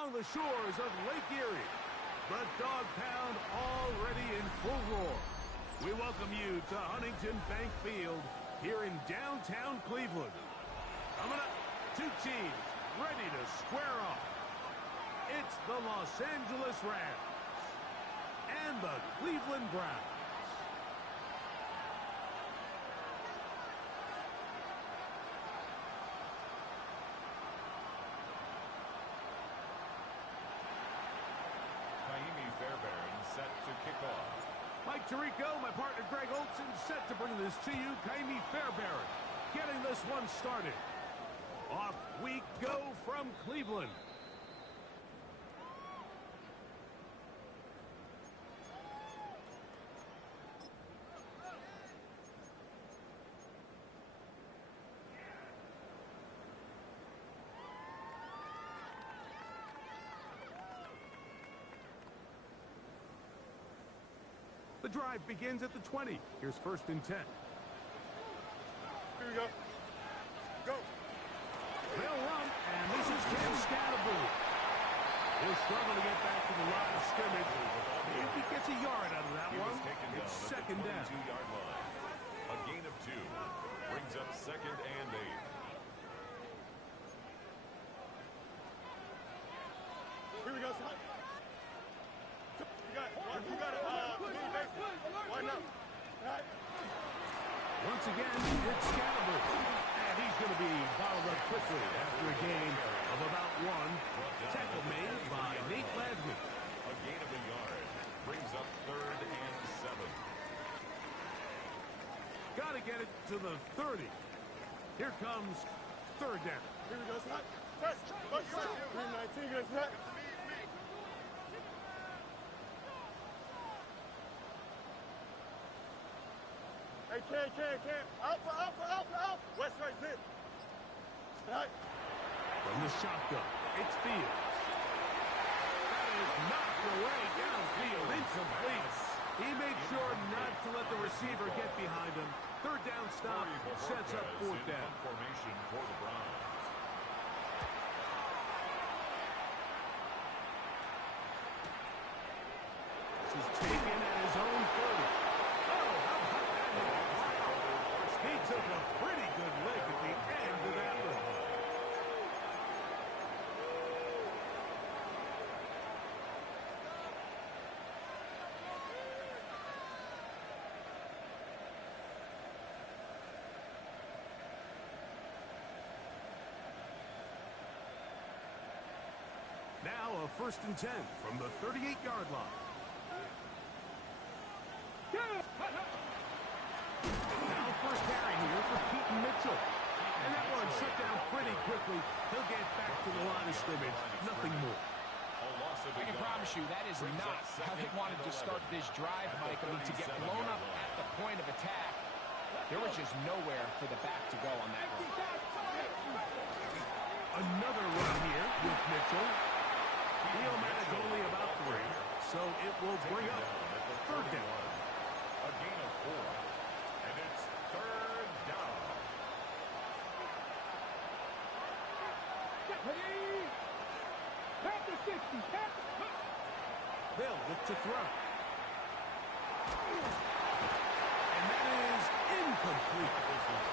along the shores of Lake Erie. The Dog Pound already in full roar. We welcome you to Huntington Bank Field here in downtown Cleveland. Coming up, two teams ready to square off. It's the Los Angeles Rams and the Cleveland Browns. Fairbairn set to kick off. Mike Tirico, my partner Greg Olson, set to bring this to you. Kaimi Fairbairn getting this one started. Off we go from Cleveland. The drive begins at the 20. Here's 1st and 10. Here we go. Go. They'll run, and this is Cam Scatterboo. He'll struggle to get back to the line of scrimmage. If he gets a yard out of that one, it's 2nd down. 22-yard line. A gain of 2 brings up 2nd and 8. Here we go, son. You got it. You got it. Why not? Right. Once again, it's Scatterboo. And he's going to be followed up quickly after a gain of about 1. Tackle made by Nate Ladman. A gain of a yard brings up 3rd and 7. Got to get it to the 30. Here comes 3rd down. Here we go, son. Test. Look, 319, good set. Hey, Cam. Alpha. West right, zip. Right. From the shotgun, it's Fields. That is knocked away downfield, incomplete. He made sure not to let the receiver get behind him. 3rd down stop sets up 4th down. Formation for the Browns. This is taken at his own 30. Oh, how about that? He took a pretty good lick at the end of that one. Now a 1st and 10 from the 38-yard line. Now first carry here for Keaton Mitchell. And that one shut down pretty quickly. He'll get back to the line of scrimmage. Nothing more. I can promise you that is not how they wanted to start this drive, Mike. I mean, to get blown up at the point of attack, there was just nowhere for the back to go on that run. Another run here with Mitchell. He'll manage only about 3, so it will bring up 3rd down. A gain of 4, and it's 3rd down. They'll look to throw. And that is incomplete.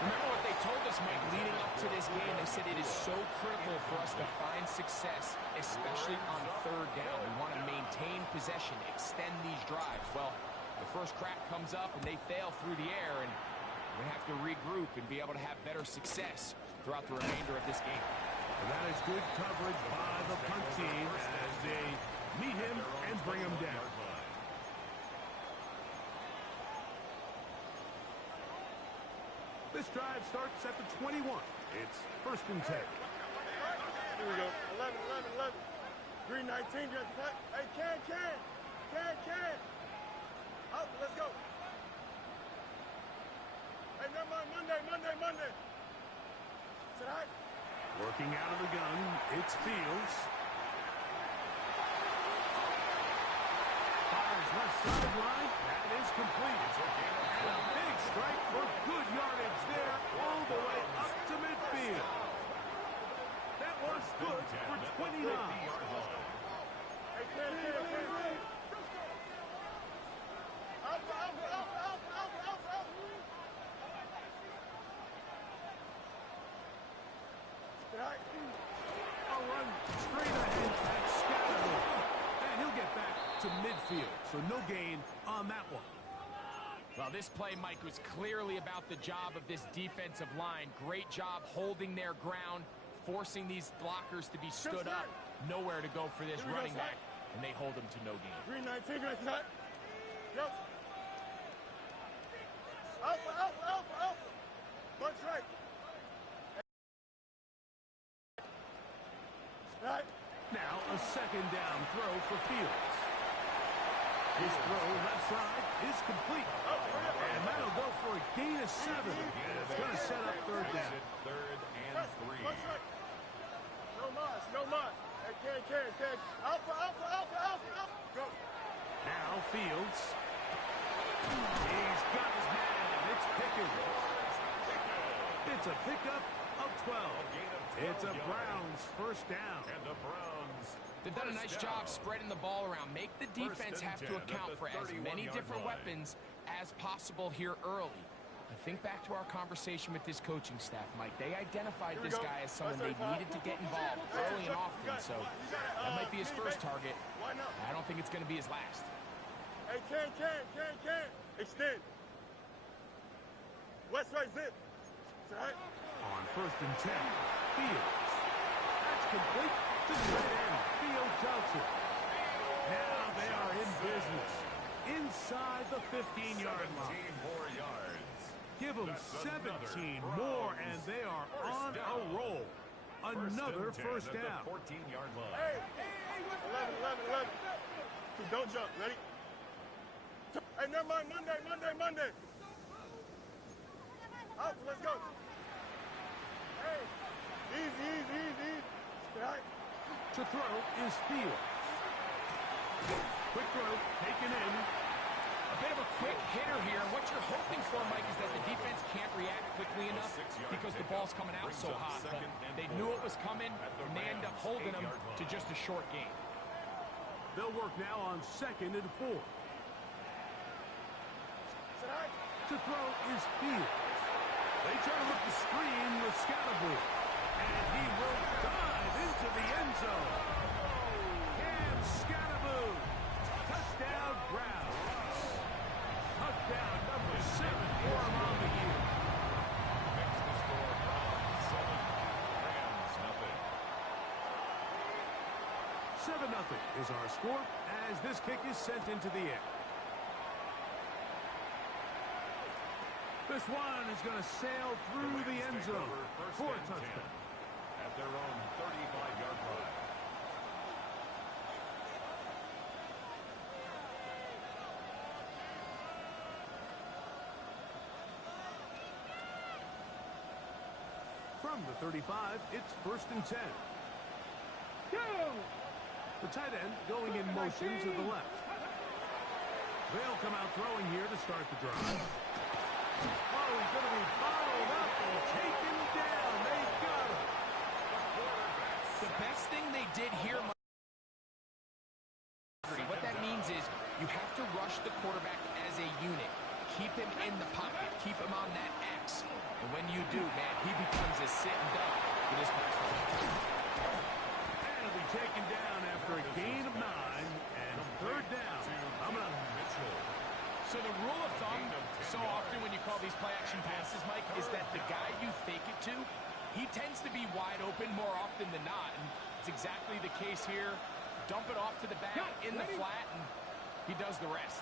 Remember what they told us, Mike, leading up to this game? They said it is so critical for us to find success, especially on 3rd down. We want to maintain possession, extend these drives. Well, the first crack comes up and they fail through the air, and we have to regroup and be able to have better success throughout the remainder of this game. And that is good coverage by the punt team as they meet him and bring him down. This drive starts at the 21. It's 1st and 10. Here we go. 11. 319, good set. Hey, Can. Out, let's go. Hey, never mind, Monday. Sit high. Working out of the gun, it's Fields. Fires left sideline. That is complete. And a big strike for good yardage there all the way up to midfield. That one's good for 29. A run straight ahead at Scatterbo. And he'll get back to midfield, so no gain on that one. Well, this play, Mike, was clearly about the job of this defensive line. Great job holding their ground, forcing these blockers to be stood up. Nowhere to go for this running back, and they hold him to no gain. 319, right side. Yep. Alpha. Punch right. Right. Now a second down throw for Fields. His throw left side is complete. And that'll go for a gain of 7. And it's going to set up third down. Third and 3. Punch right. No mas. Hey, can. Alpha. Go. Now Fields. He's got his man. It's Pickens. It's a pickup of 12. It's a Browns first down. And the Browns. They've done a nice job spreading the ball around. Make the defense have to account for as many different weapons as possible here early. I think back to our conversation with this coaching staff, Mike. They identified this guy as someone they needed to get involved early and often, so that might be his first target. I don't think it's going to be his last. Hey, can. Extend. West right zip. Right. On first and 10, Fields. That's complete to the tight end, Theo Johnson. Now they are in business inside the 15-yard line. 17 more yards. Give them 17 more, and they are on a roll. Another first down. 14-yard line. Hey, 11. Don't jump. Ready? Hey, never mind. Monday. Out. Let's go. Hey, easy. Right. To throw is Fields. Quick throw, taken in. A bit of a quick hitter here. What you're hoping for, Mike, is that the defense can't react quickly enough because the ball's coming out so hot. But they knew it was coming, and they end up holding them to just a short gain. They'll work now on 2nd and 4. To throw is Fields. They try to look the screen with Scatterbo. And he will dive into the end zone. Cam Scatterbo. Touchdown, Browns. Touchdown number 7 for him on the year. Makes the score Browns 7, Rams nothing. 7-0 is our score as this kick is sent into the air. This one is going to sail through the end zone for a touchdown. At their own 35-yard line. From the 35, it's 1st and 10. The tight end going in motion to the left. They'll come out throwing here to start the drive. Oh, he's going to be followed up and taken down. They got him. The best thing they did here, what that means is you have to rush the quarterback as a unit. Keep him in the pocket. Keep him on that X. And when you do, man, he becomes a sit-and duck for this pass rush. And he'll be taken down after a gain of 9 and third down. Coming up. So the rule of thumb, so often when you call these play-action passes, Mike, is that the guy you fake it to, he tends to be wide open more often than not. And it's exactly the case here. Dump it off to the back in the flat, and he does the rest.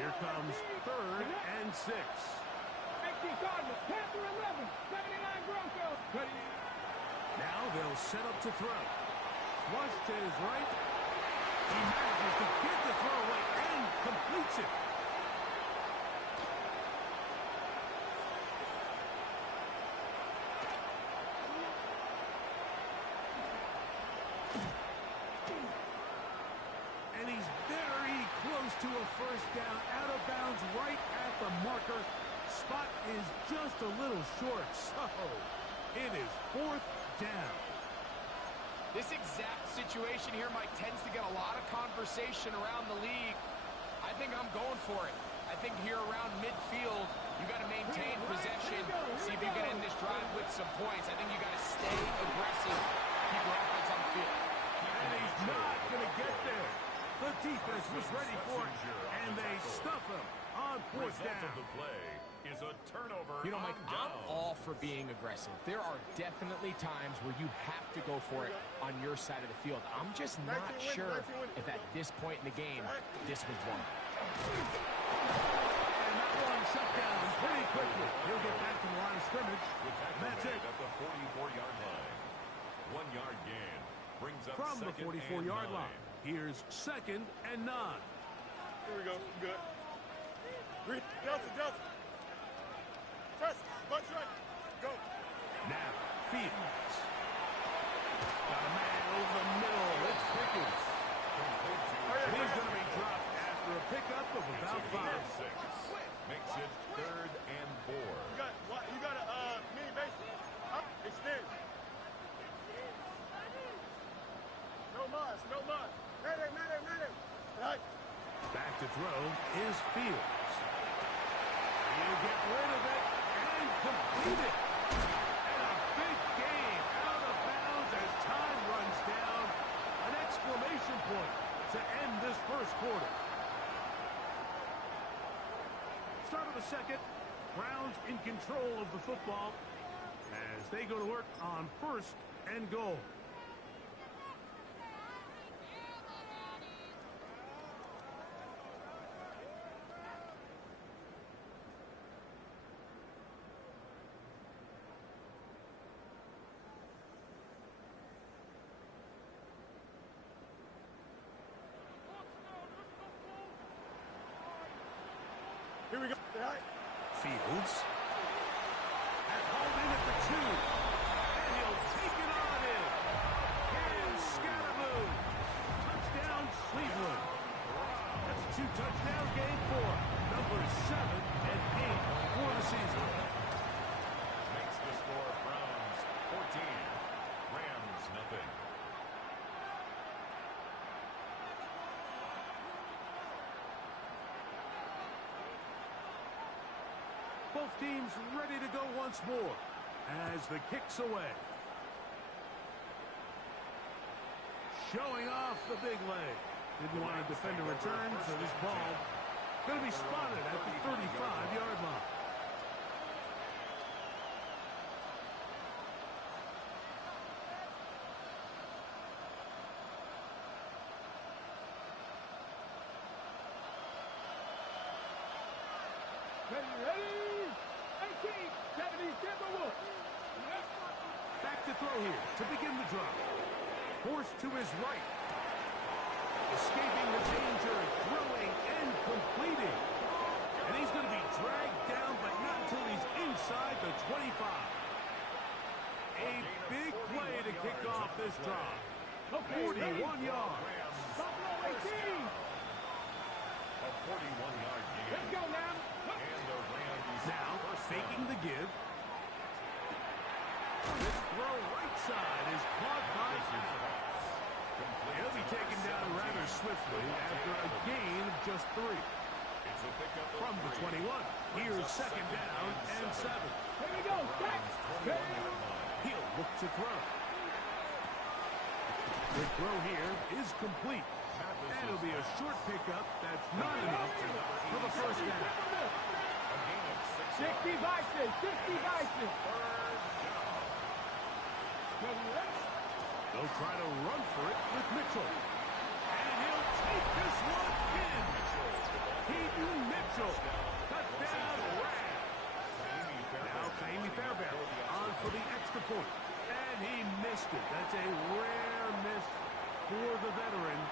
Here comes 3rd and 6. Now they'll set up to throw. Flush to his right. He manages to get the throw away and completes it. And he's very close to a first down, out of bounds, right at the marker. Spot is just a little short, so it is 4th down. This exact situation here, Mike, tends to get a lot of conversation around the league. I think I'm going for it. I think here around midfield, you got to maintain possession, see if you can end this drive with some points. I think you got to stay aggressive, keep your offense on the field. And he's not going to get there. The defense was ready for it, and they stuff him on fourth down. Result of the play is a turnover. You know, Mike, on I'm down. all for being aggressive. There are definitely times where you have to go for it on your side of the field. I'm just not sure if at this point in the game, this was one. And that one shut down pretty quickly. He'll get back to the line of scrimmage. That's it. At the 44-yard line. 1 yard gain brings up From the second 44-yard and 9. line, here's 2nd and 9. Here we go. Good. Delta. Press. Punch right. Go. Now, Fields. Got a man over the middle. It's Pickens. And he's going to be dropped after a pickup of about 5. 6 makes it 3rd and 4. You got a mini base. Extend. No mas. Medic. Right. Back to throw is Fields. He'll get rid of it and complete it. And a big gain out of bounds as time runs down. An exclamation point to end this first quarter. Start of the second. Browns in control of the football as they go to work on 1st and goal. Here we go. Right. Fields has hauled in at the 2, and he'll take it on in. And Scatterboo. Touchdown, Cleveland. That's a 2-touchdown game for number 7 and 8 for the season. Makes the score Browns 14. Rams nothing. Both teams ready to go once more as the kick's away. Showing off the big leg. Didn't want to defend a return, so this ball going to be spotted at the 35-yard line. Ready? 18, 70, Timberwolves. Back to throw here to begin the drive. Forced to his right. Escaping the danger, throwing and completing. And he's going to be dragged down, but not until he's inside the 25. A big play to kick off this drive. 41 yards. Buffalo 18. A 41-yard gain. Let's go now. And the Rams Now, faking the give. This throw right side is caught by Allen. He'll be taken down rather swiftly after a gain of just 3. It's a pickup of From the 3. 21, here's 2nd down and 7. Here we go. Stack. 21-yard line. He'll look to throw. The throw here is complete. And it'll be a short pickup that's not enough for the first down. A gain of 6 yards. 60 vices. 60 vices. 3rd down. They'll try to run for it with Mitchell. And he'll take this one in. Keaton Mitchell. Touchdown, Rams. Now Kaimi Fairbairn on for the extra point. And he missed it. That's a rare miss for the veteran.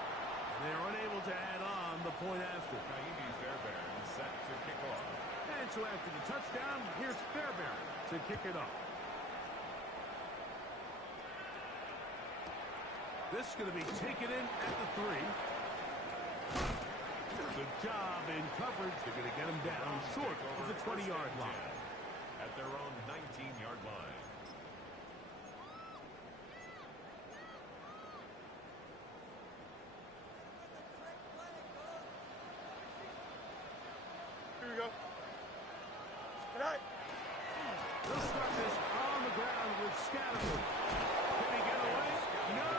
And they're unable to add on the point after. Kaimi Fairbairn set to kick off. And so after the touchdown, here's Fairbairn to kick it off. This is going to be taken in at the 3. Good job in coverage. They're going to get him down short of the 20-yard line. At their own 19-yard line. emphatically. Can he get away? No!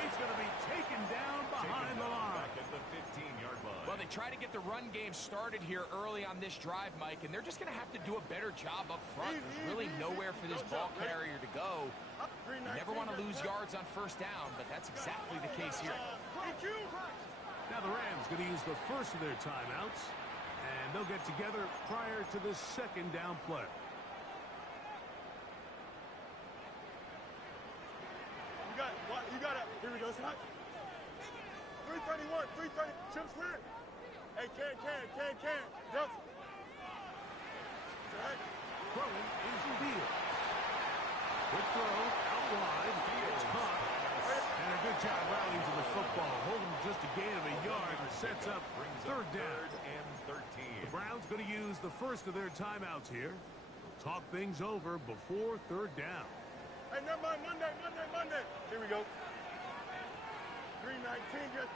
He's going to be taken down behind the line. Back at the 15-yard line. Well, they try to get the run game started here early on this drive, Mike, and they're just going to have to do a better job up front. There's really nowhere for this ball carrier to go. You never want to lose yards on first down, but that's exactly the case here. Now the Rams going to use the first of their timeouts, and they'll get together prior to the second down play. You got it. Here we go. 331, 330. Chips clear. Hey, can. Delta. Throwing is Fields. Quick throw, out wide. Fields caught. And a good job rallying to the football. Holding just a gain of a yard. Sets up third down. And 13. The Browns going to use the first of their timeouts here. Talk things over before third down. Hey, never mind. Monday. Here we go. 319. Just.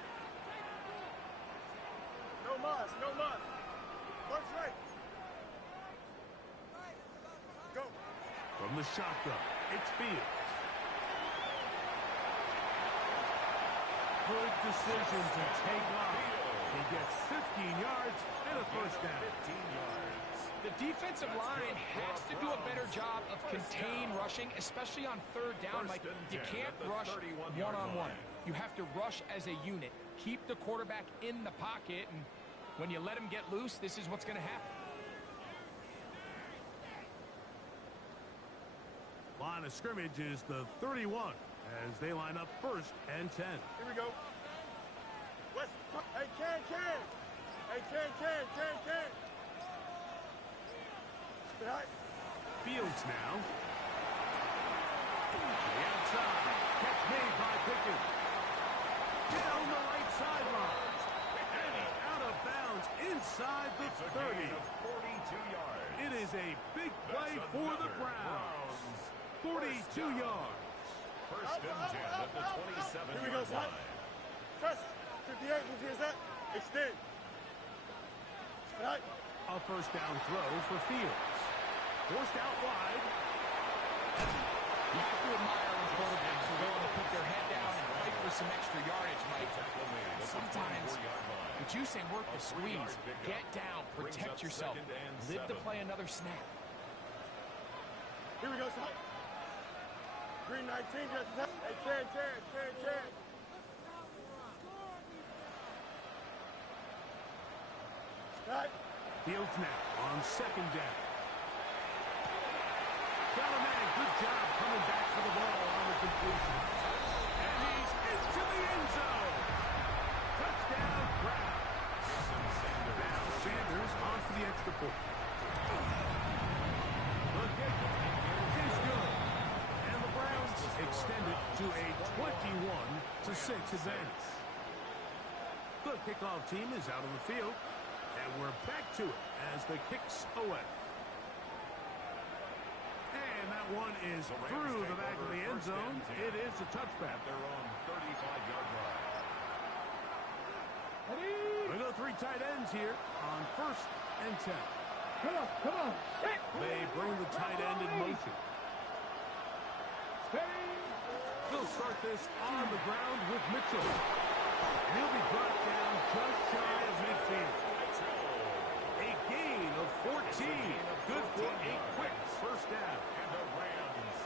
No mas. Punch right. Go. From the shotgun, it's Fields. Good decision to take off. He gets 15 yards and a first down. 15 yards. The defensive line has to do a better job of contain rushing, especially on third down. Like, you can't rush one-on-one. You have to rush as a unit. Keep the quarterback in the pocket, and when you let him get loose, this is what's going to happen. Line of scrimmage is the 31 as they line up first and 10. Here we go. West. Hey, can. Hey, can. Right. Fields now. To the outside. Catch made by Pickens. Down the right sideline. And he's out of bounds inside the 30. 42 yards. It is a big play for the Browns. 42 yards. First and 10 at the 27-yard Here we go, son. line. Press. 58. Here's that. Extend. Right. A first down throw for Fields. Forced out wide. You have to admire when quarterbacks are willing to put their head down and fight for some extra yardage, Mike. Sometimes, but you say work the squeeze. Get down, protect yourself, live to play another snap. Here we go, son. 319. Just. Hey, can. Right. Fields now on second down. Got a man. Good job coming back for the ball on the completion. And he's into the end zone. Touchdown, Browns. Now Sanders on for the extra point. The kick is good. And the Browns extend it to a 21-6 advantage. The kickoff team is out on the field. And we're back to it as the kick's away. And that one is through the back of the end zone. It is a touchback. At their own 35-yard line. We go three tight ends here on first and 10. Come on. They bring the tight end in motion. They'll start this on the ground with Mitchell. He'll be brought down just shy of midfield. A gain of 14. Good for a quick first down.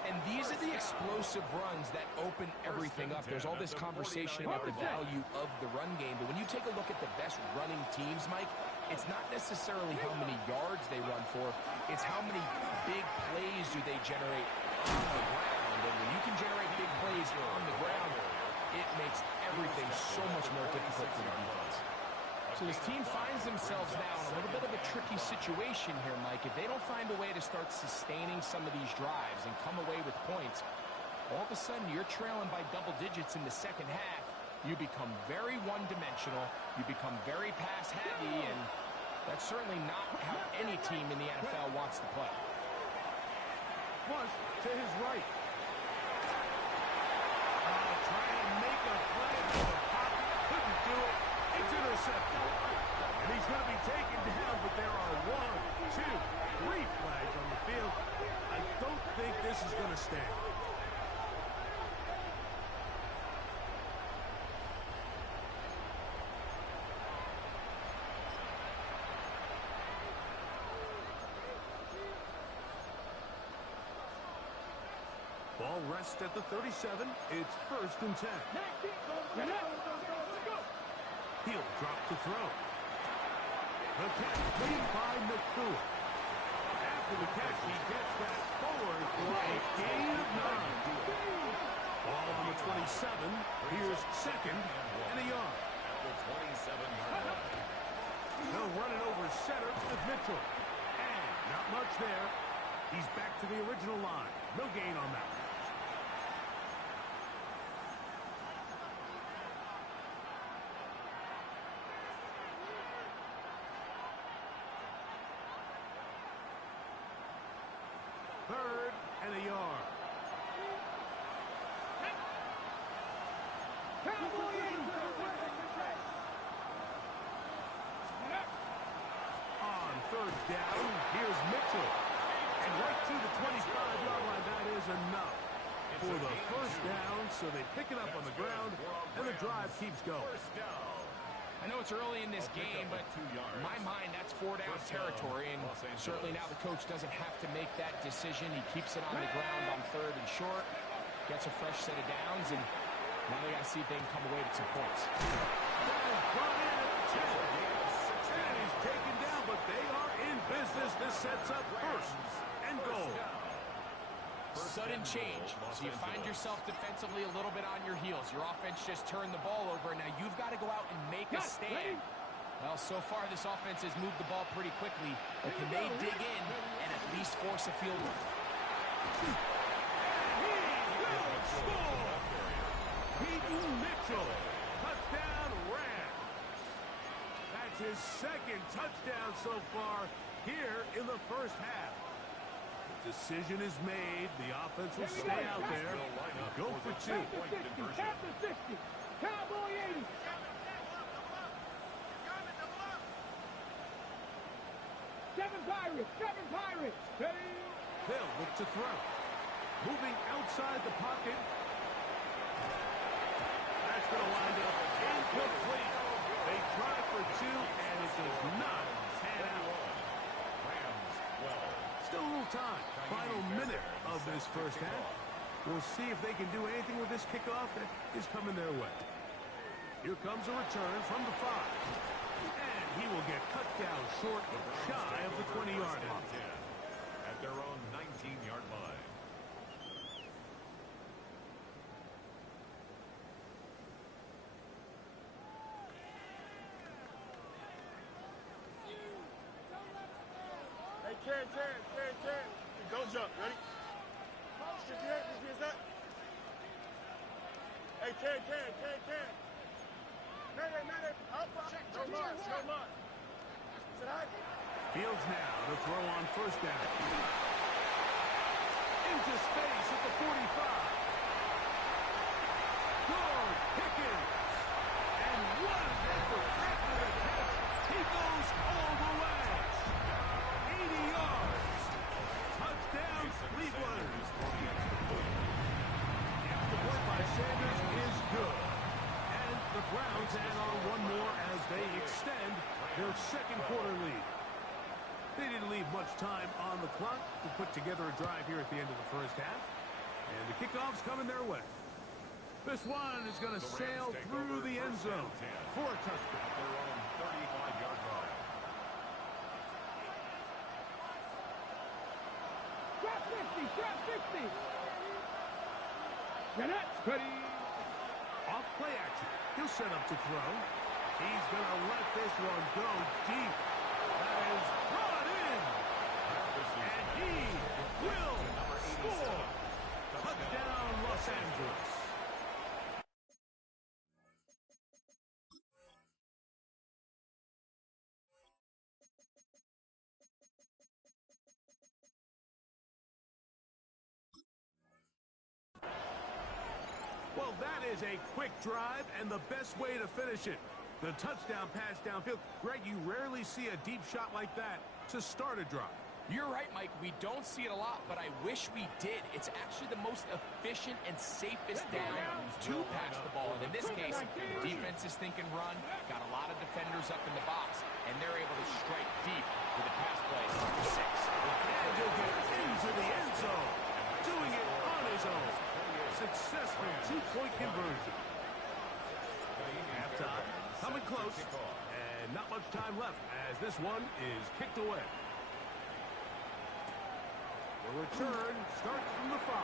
And these are the explosive runs that open everything up. There's all this conversation about the value of the run game, but when you take a look at the best running teams, Mike, it's not necessarily how many yards they run for, it's how many big plays do they generate on the ground. And when you can generate big plays on the ground, it makes everything so much more difficult for the defense. So this team finds themselves now in a little bit of a tricky situation here, Mike. If they don't find a way to start sustaining some of these drives and come away with points, all of a sudden you're trailing by double digits in the second half. You become very one-dimensional. You become very pass-heavy, and that's certainly not how any team in the NFL wants to play. Flush to his right. Trying to make a play for the pocket. Couldn't do it. It's intercepted. And he's going to be taken down, but there are 1, 2, 3 flags on the field. I don't think this is going to stand. rest at the 37. It's 1st and 10. He'll drop to throw. The catch made by McCool. After the catch, he gets that forward for a gain of 9. Ball on the 27. Here's 2nd and a yard. At the 27-yard line. They'll run it over center with Mitchell. And not much there. He's back to the original line. No gain on that one. Third and a yard. On 3rd down, here's Mitchell. And right to the 25-yard line, that is enough for the 1st down. So they pick it up on the ground, and the drive keeps going. First down. I know it's early in this game, but in my mind, that's 4-down territory, and certainly now the coach doesn't have to make that decision. He keeps it on the ground on 3rd and short, gets a fresh set of downs, and now they got to see if they can come away with some points. That is brought in at 10. And he's taken down, but they are in business. This sets up 1st and goal. Sudden change, so you find yourself defensively a little bit on your heels. Your offense just turned the ball over, and now you've got to go out and make a stand. Well, so far this offense has moved the ball pretty quickly, but can they dig in and at least force a field goal? He will score! Peyton Mitchell, touchdown Rams. That's his 2nd touchdown so far here in the 1st half. The decision is made. The offense will stay out there. Go for 2. Cowboy 80. 7 Pirates. They'll look to throw. Moving outside the pocket. That's going to wind up incomplete. They try for 2, and it does not pan out. Rams 12. Still a little time. Final minute of this 1st half. We'll see if they can do anything with this kickoff that is coming their way. Here comes a return from the 5. And he will get cut down short, shy of the 20-yard line. At their own 19-yard line. Hey, Ken. Go jump. Ready? Is that? Hey, Ken. Man. Up. No mark. Is it high? Fields now to throw on 1st down. Into space at the 45. George Pickens. And what an effort after the catch. He goes all the way. 80 yards. Touchdown, Cleveland. The point by Sanders is good. And the Browns add on one more as they extend their 2nd quarter lead. They didn't leave much time on the clock to put together a drive here at the end of the 1st half. And the kickoff's coming their way. This one is going to sail through the end zone for a touchdown. At their own 35-yard line. Drop 50. Janette's ready. Off play action. He'll set up to throw. He's going to let this one go deep. That is brought in. And he will score. Touchdown, Los Angeles. Well, that is a quick drive and the best way to finish it. The touchdown pass downfield. Greg, you rarely see a deep shot like that to start a drive. You're right, Mike. We don't see it a lot, but I wish we did. It's actually the most efficient and safest down to pass the ball. And in this case, the defense is thinking run, got a lot of defenders up in the box, and they're able to strike deep with a pass play for 6. And he'll get into the end zone, doing it on his own. successful two-point conversion. Halftime, coming close, and not much time left as this one is kicked away. The return starts from the 5.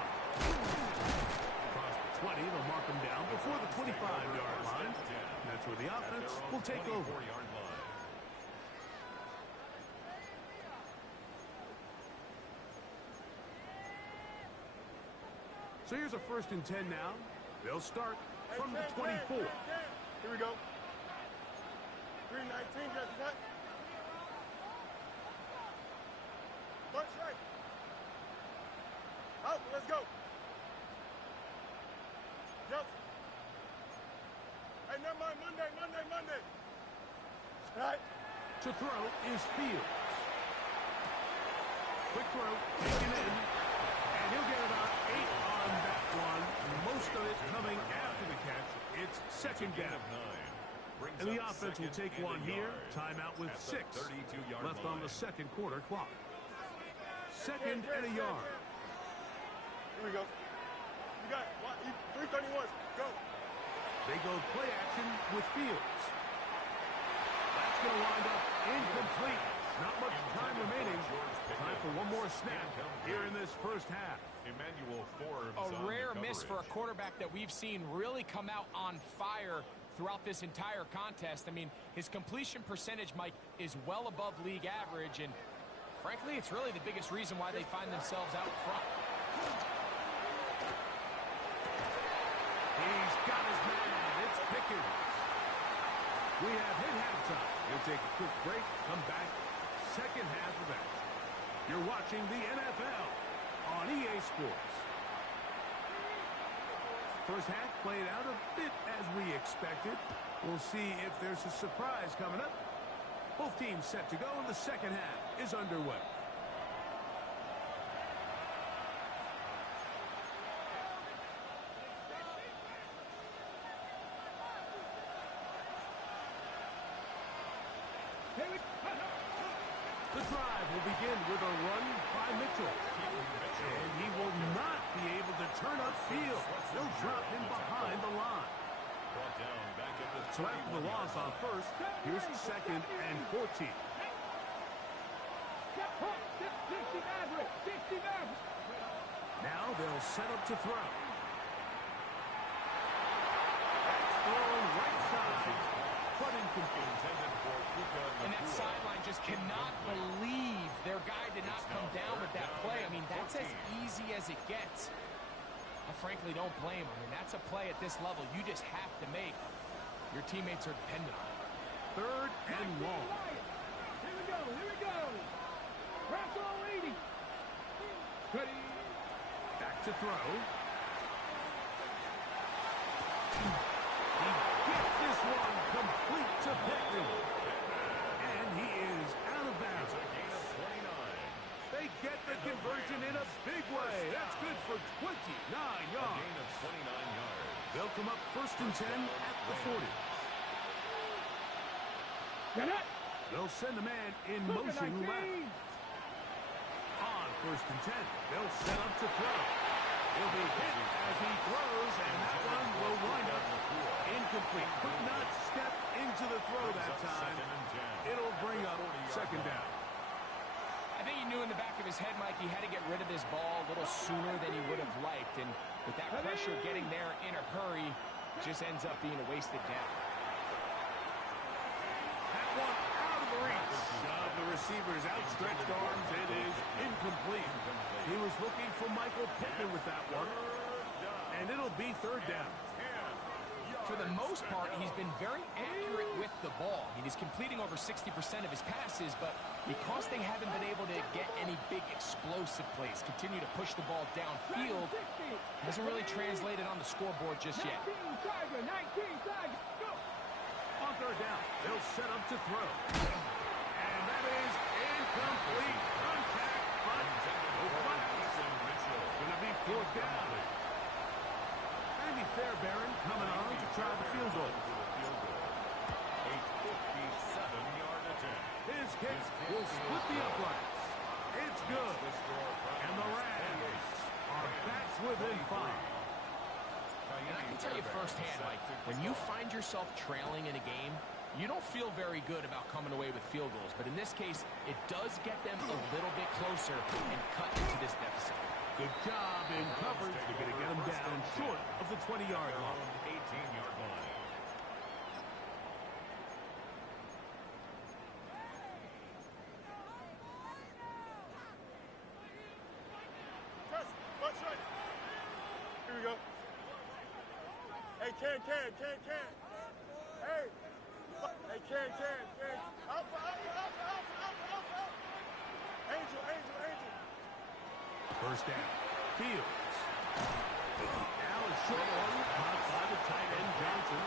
Across the 20, they'll mark them down before the 25-yard line. That's where the offense will take over. So here's a 1st and 10 now. They'll start from the 24. Here we go. 319, Jesse, what? Punch right. Out, let's go. Jesse. Hey, never mind, Monday. All right. To throw is Fields. Quick throw, taken in, and he'll get about 8 on that one. Most of it coming after the catch. It's 2nd down. And the offense will take one here. Timeout with 6 left on the 2nd quarter clock. 2nd and a yard. Here we go. You got it. 331. Go. They go play action with Fields. That's going to wind up incomplete. Not much time remaining. Time for one more snap here in this 1st half. Emmanuel Forbes. A rare miss for a quarterback that we've seen really come out on fire throughout this entire contest. I mean, his completion percentage, Mike, is well above league average, and frankly, it's really the biggest reason why they find themselves out front. He's got his man. It's Pickens. We have hit halftime. We'll take a quick break, come back, 2nd half of action. You're watching the NFL on EA Sports. 1st half played out a bit as we expected. We'll see if there's a surprise coming up. Both teams set to go, and the 2nd half is underway. The drive will begin with a run by Mitchell. And he will not be able to turn upfield. They'll drop him behind the line. So after the loss on 1st, here's 2nd and 14. Now they'll set up to throw. That's thrown right side. But incomplete. And that sideline just cannot believe their guy did not come down with that play. I mean, that's as easy as it gets. I frankly don't blame him. I mean, that's a play at this level you just have to make. Your teammates are dependent on it. 3rd and long. Here we go. Press all 80. Ready. Back to throw. He gets this one complete to Pickens. And he is out of bounds. They get the conversion in a big way. That's good for 29 yards. They'll come up 1st and 10 at the 40. They'll send a man in motion left. On 1st and 10, they'll set up to throw. He'll be hit as he throws, and that one will wind up incomplete. Could not step into the throw that time. It'll bring up 2nd down. I think he knew in the back of his head, Mike, he had to get rid of this ball a little sooner than he would have liked. And with that pressure getting there in a hurry, just ends up being a wasted down. That one out of the reach of the receiver's outstretched arms. It is incomplete. He was looking for Michael Pittman with that one. And it'll be 3rd down. For the most part, he's been very accurate with the ball. I mean, he's completing over 60% of his passes, but because they haven't been able to get any big explosive plays, continue to push the ball downfield, hasn't really translated on the scoreboard just yet. On 3rd down, they'll set up to throw. And that is incomplete. Contact, but no flags. It's going to be 4th down. Andy Fairbairn coming on to try the field goal. A 57-yard attempt. His kick will split the uprights. It's good. And the Rams are back within 5. firsthand, Mike. When you find yourself trailing in a game, you don't feel very good about coming away with field goals. But in this case, it does get them a little bit closer and cut into this deficit. Good job in coverage. They're going to get them down short of the 20-yard line. 18-yard line. Watch right. Here we go. Hey, can. Hey. Hey, can. Alpha. Angel. First down. Fields. Now a short one caught by the tight end Johnson.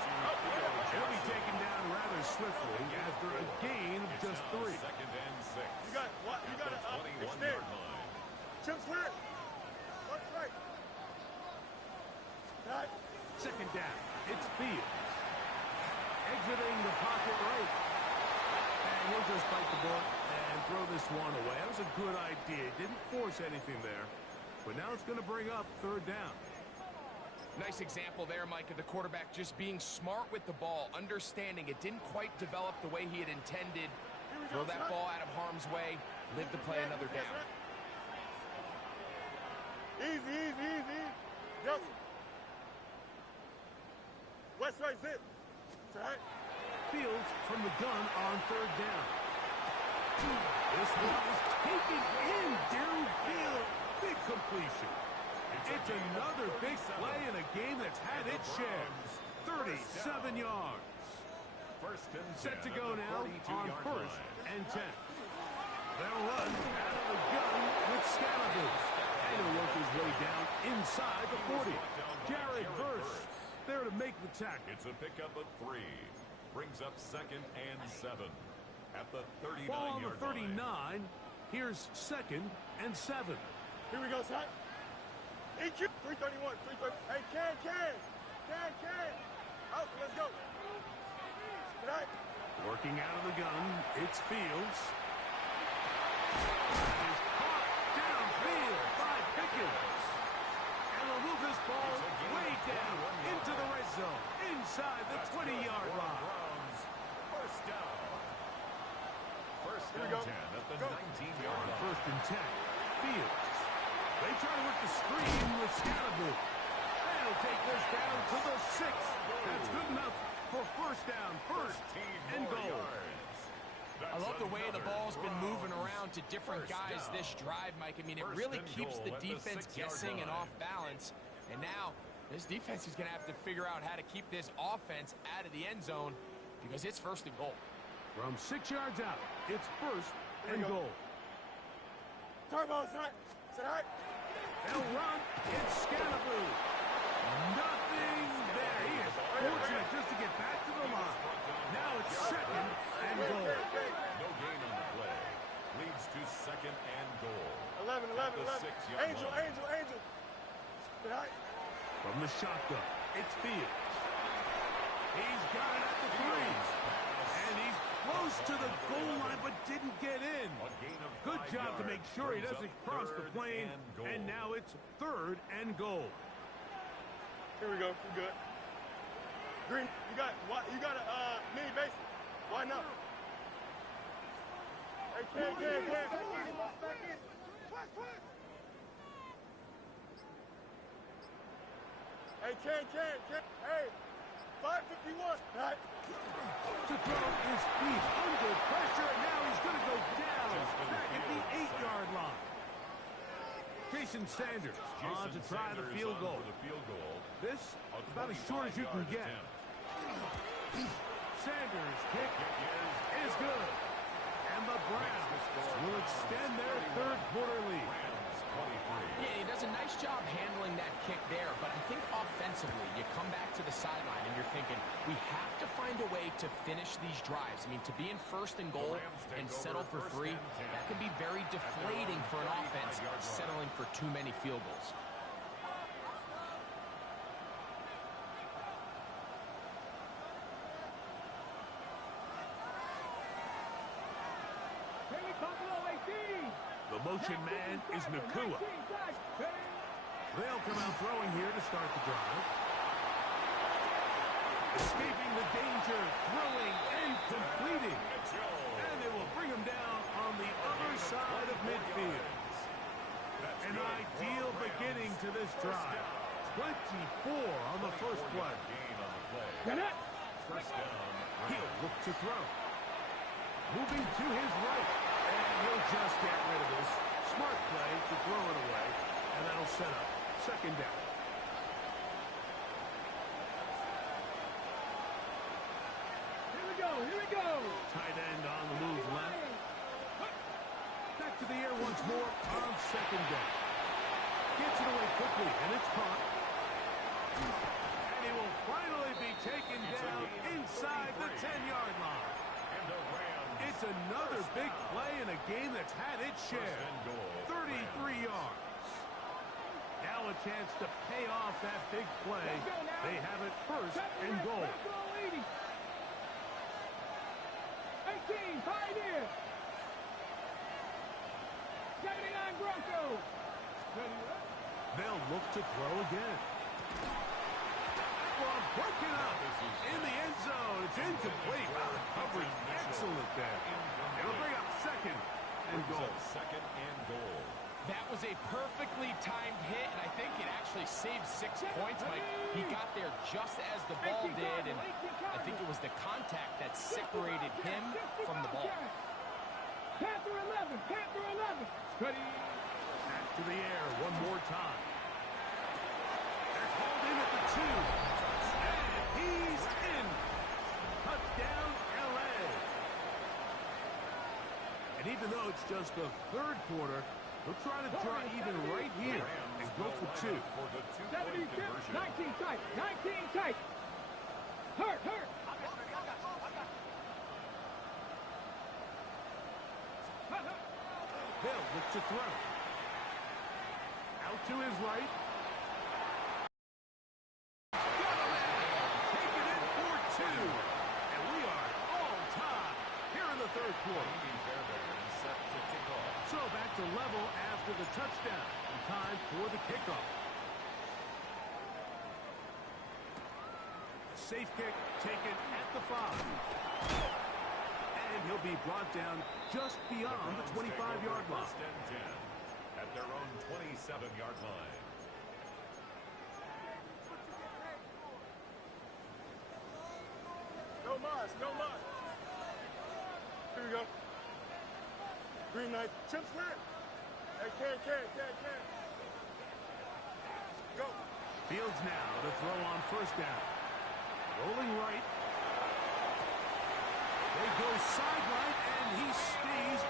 He'll be taken down rather swiftly after a gain of just 3. Second and 6. You got what? You got to extend. 21-yard line. Chips clear. Watch right. Right. Second down. It's Fields. Exiting the pocket right. And he'll just bite the ball and throw this one away. That was a good idea. Didn't force anything there. But now it's going to bring up third down. Nice example there, Mike, of the quarterback just being smart with the ball, understanding it didn't quite develop the way he had intended. Throw that ball out of harm's way, live to play another down. Easy. Yep. West right zip. Right. Fields from the gun on third down. This one is taken in downfield. Big completion. It's another big play in a game that's had its share. 37 yards. First and 10 Set to go at the now on 42-yard first line. and 10. They'll run out of the gun with Scalaboo. And he'll work his way down inside the 40. Jared Verse there to make the tackle. It's a pickup of 3. Brings up second and 7 at the Ball on the 39-yard 39. line. Here's second and 7. Here we go, son. EQ. 331. Hey, can. Out. Let's go. Right. Working out of the gun, it's Fields. That is caught downfield by Pickens. And they'll move this ball way down into the red zone, inside the 20-yard line. First down. First Here we and go. 10 at the Go. 19-yard line. First and 10. Fields. They try to work the screen with Scalaboo. They'll take this down to the 6. That's good enough for first down. First and goal. I love the way the ball's been moving around to different guys this drive, Mike. I mean, it really keeps the defense guessing and off balance. And now, this defense is going to have to figure out how to keep this offense out of the end zone because it's first and goal. From 6 yards out, it's first and goal. Turbo, son. Right. They'll run. It's Scalaboo. Nothing there. He is fortunate just to get back to the line. Now it's second and goal. No gain on the play. Leads to second and goal. 11. At the 6-yard Angel. line. Right. From the shotgun, it's Fields. He's got it at the 3. And he's close to the goal line, but didn't get in. A gain of Good 5 job to make yards sure he brings doesn't up cross the third plane. and goal. And now it's third and goal. Here we go. We're good. Green, you got a mini base. Why not? Hey, can. Hey, can. Hey, 551. Right. To throw his feet under pressure, and now he's going to go down back at the 8-yard line. Jason Sanders on to try the field goal. This about as short as you can get. Sanders' kick is good. And the Browns will extend their third-quarter lead. Yeah, he does a nice job handling that kick there, but I think offensively, you come back to the sideline and you're thinking, we have to find a way to finish these drives. I mean, to be in first and goal and settle for 3, that can be very deflating for an offense settling for too many field goals. The motion man is Nakua. They'll come out throwing here to start the drive. Escaping the danger, throwing and completing. And they will bring him down on the other side of midfield. An ideal beginning to this drive. 24 on the first play. Get it. He'll look to throw. Moving to his right. And he'll just get rid of this. Smart play to throw it away. And that'll set up second down. Here we go. Tight end on the move left. Back to the air once more on second down. Gets it away quickly, and it's caught. And he will finally be taken down inside the 10-yard line. It's another big play in a game that's had its share. 33 yards. Now a chance to pay off that big play. They have it first and goal. 18, Pioneer. 79 Broncos. They'll look to throw again. Well, broken up in the end zone. It's incomplete. Wow, the coverage excellent there. It'll bring up second and goal. Second and goal. That was a perfectly timed hit, and I think it actually saved 6 points, Mike. He got there just as the ball did, and I think it was the contact that separated him from the ball. Panther 11. Ready. Back to the air one more time. They're called in at the 2. And he's in. Touchdown, L.A. And even though it's just the third quarter, they'll try to draw even right here and go for 2. 76, 19 tight. Hurt. They'll look to throw. Out to his right. Got a man. Taking it for 2. And we are all tied here in the third quarter. So back to level after the touchdown. And time for the kickoff. Safe kick taken at the 5. And he'll be brought down just beyond the 25-yard line. First and 10 at their own 27-yard line. Go Mars. Here we go. Green knight. Chip slant. Hey, can. Go. Fields now to throw on first down. Rolling right. They go sideline, and he stays.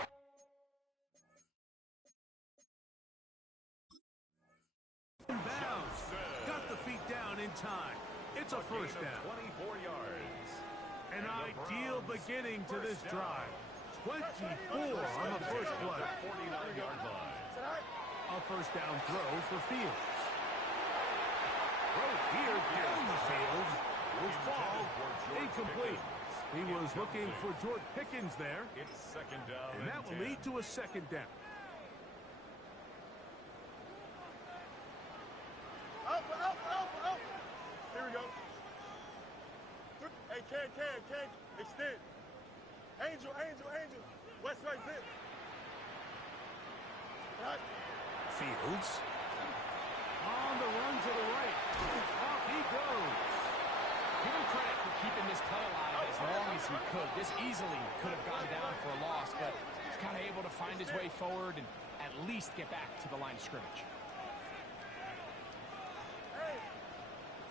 Inbounds. Got the feet down in time. It's a first down. 24 yards. An ideal beginning to this drive. 24 on the first play. 49-yard line. A first down throw for Fields. Throw here down the field. Will fall. Incomplete. He was looking for George Pickens there. It's second down. And that will lead to a second down. Up. Here we go. Hey, can. Extend. Angel. West right zip. Right. Fields. On the run to the right. Off he goes. Give him credit for keeping this play alive as long as he could. This easily could have gone down for a loss, but he's kind of able to find his way forward and at least get back to the line of scrimmage. Hey.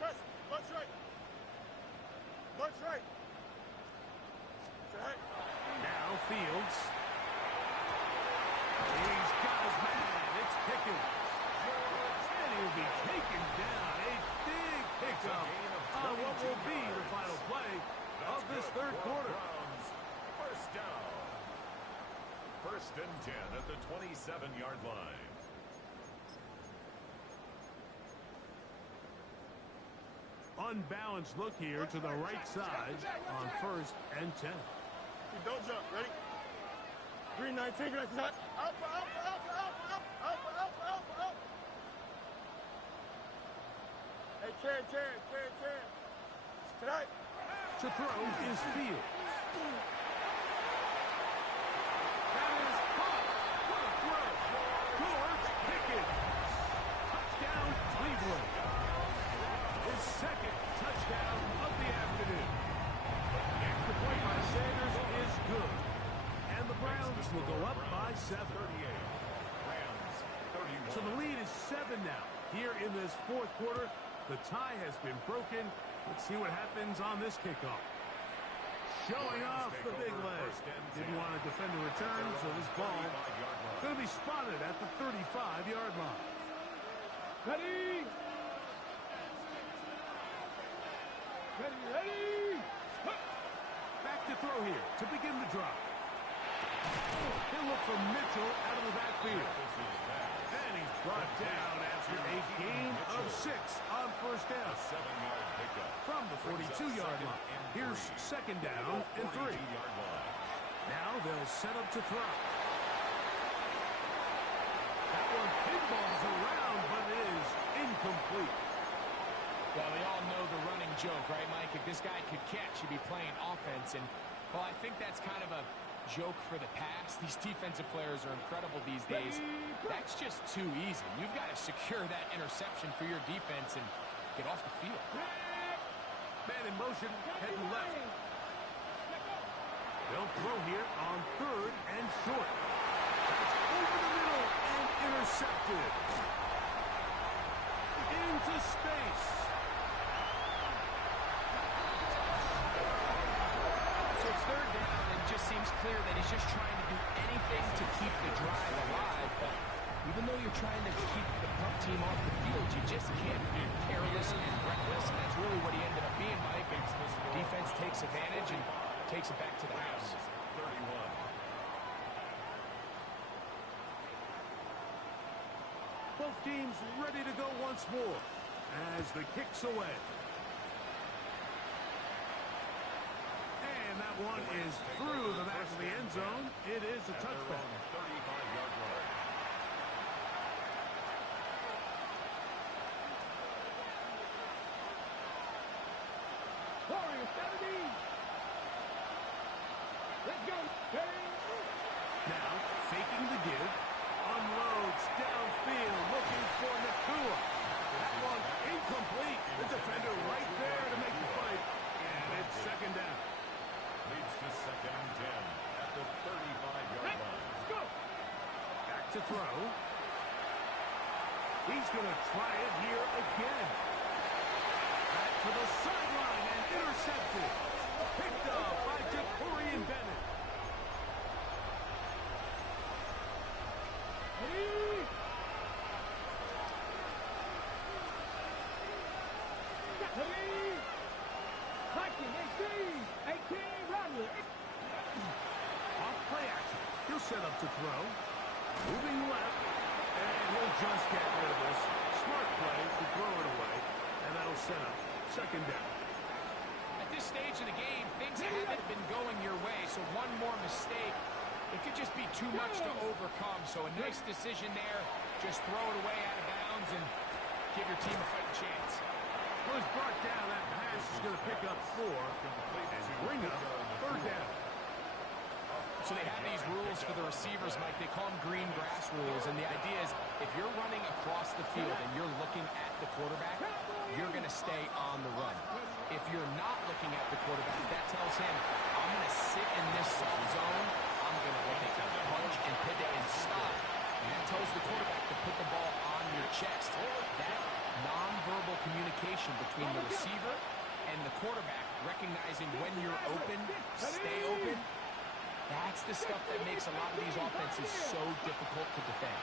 Press. Bunch right. Right. Now Fields. He's got his man. It's Pickens. And he'll be taken down. A big pickup on what will be the final play of this third quarter. First down. First and 10 at the 27-yard line. Unbalanced look here to the right side on first and 10. Don't jump. Ready? Green 19. Up. Hey, can. Tonight. To throw is Fields. That is caught. What a throw. George Pickens. Touchdown, Cleveland. His second touchdown of the afternoon. The extra point by Sanders is good. And the Browns will go up by 7. 38. Rams 31. So the lead is 7 now. Here in this fourth quarter, the tie has been broken. Let's see what happens on this kickoff. Showing off the big leg. Didn't want to defend the return, so this ball going to be spotted at the 35-yard line. Ready? Ready, ready? Back to throw here to begin the drive. He'll look for Mitchell out of the backfield. And he's brought down after a gain of 6 on first down. 7-yard pickup. From the 42-yard line. Here's second down and 3. Now they'll set up to throw. That one pinballs around, but it is incomplete. Well, we all know the running joke, right, Mike? If this guy could catch, he'd be playing offense. And, well, I think that's kind of a joke for the past. These defensive players are incredible these days. That's just too easy. You've got to secure that interception for your defense and get off the field. Man in motion, heading left. They'll throw here on 3rd and short. That's over the middle and intercepted. Into space. So it's 3rd down, and it just seems clear that he's just trying to do anything to keep the drive alive. But even though you're trying to keep the punt team off the field, you just can't be careless and reckless, and that's really what he ended up being, Mike. And defense takes advantage and takes it back to the house. 31. Both teams ready to go once more as the kick's away. And that one is through the back of the end zone. It is a touchback. 35-yard line. Warriors 70. Let's go. Now, faking the give, unloads downfield, looking for Nakua. That one incomplete. The defender right there to make the fight. And it's second down. Leads to 2nd and 10 at the 35-yard line. Let's go. Back to throw. He's going to try it here again. Back to the sideline and intercepted. Picked up by Jacorian Bennett. Ready? Ready? Viking 18. 18, Rodley. Off play action. He'll set up to throw. Moving left. And he'll just get rid of this. Smart play to throw it away. And that'll set up second down. At this stage of the game, things haven't been going your way, so one more mistake, it could just be too much to overcome. So a nice decision there. Just throw it away out of bounds and give your team a fighting chance. Well, he's brought down. That pass is going to pick up 4 and bring up 3rd down. So they have these rules for the receivers, Mike. They call them green grass rules, and the idea is if you're running across the field and you're looking at the quarterback, you're going to stay on the run. If you're not looking at the quarterback, that tells him, I'm going to sit in this soft zone. I'm going to take a punch and pivot and stop. And that tells the quarterback to put the ball on your chest. That nonverbal communication between the receiver and the quarterback, recognizing when you're open, stay open, that's the stuff that makes a lot of these offenses so difficult to defend.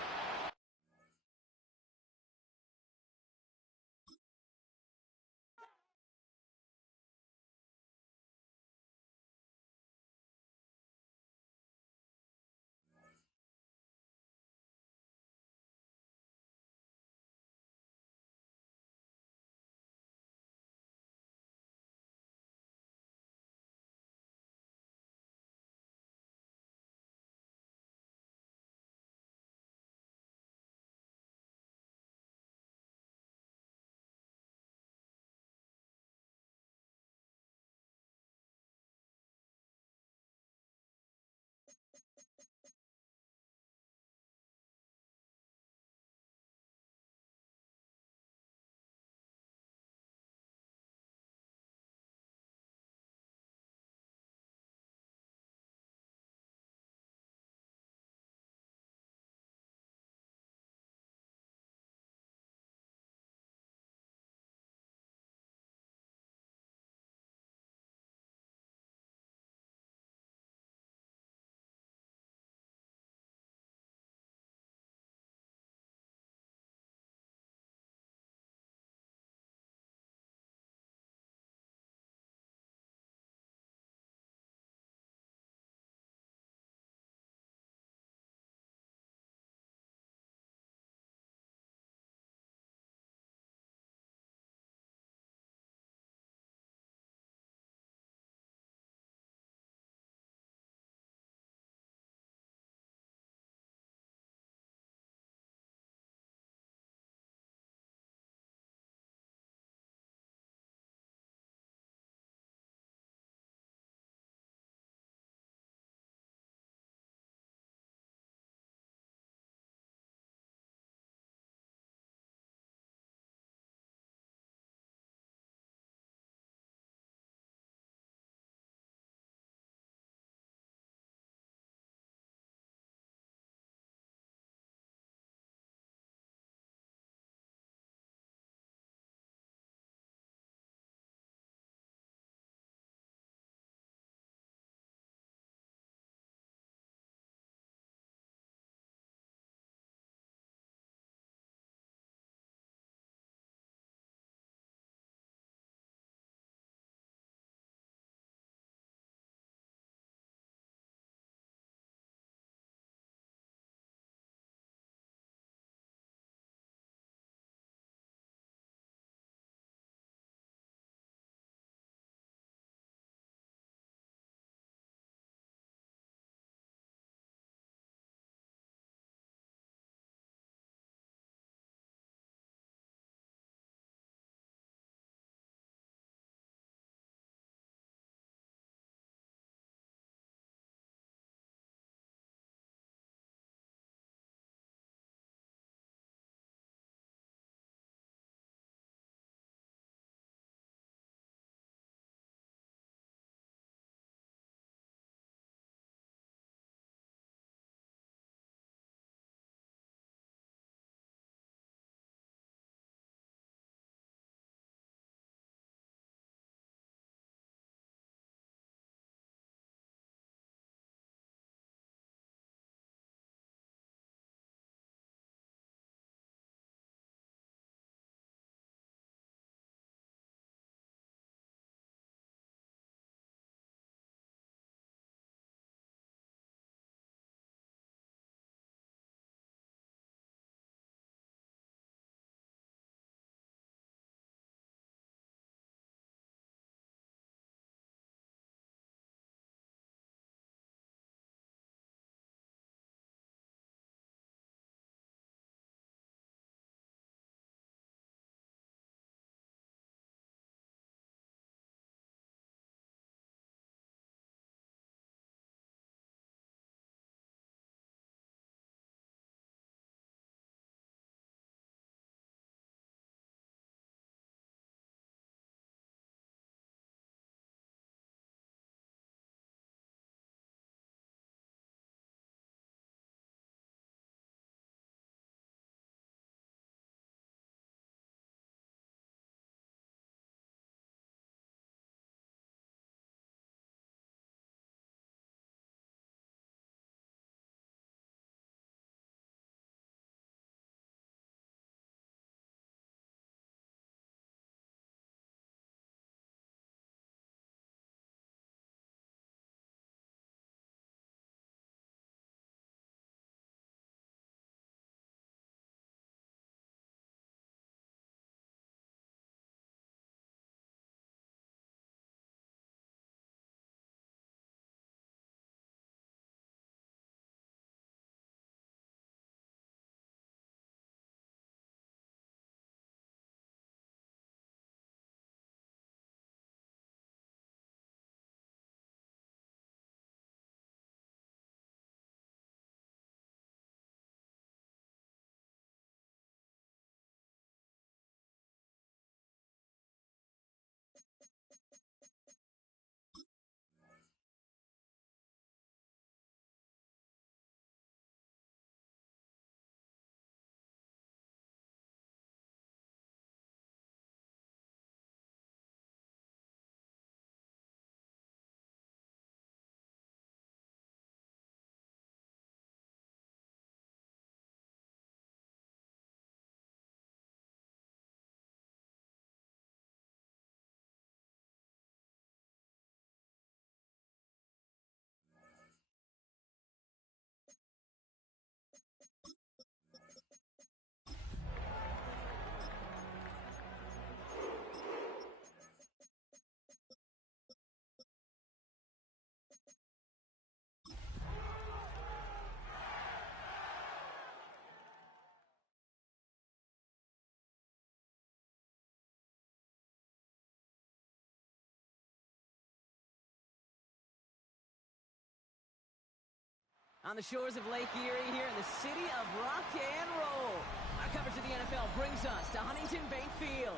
On the shores of Lake Erie here in the city of rock and roll. Our coverage of the NFL brings us to Huntington Bank Field.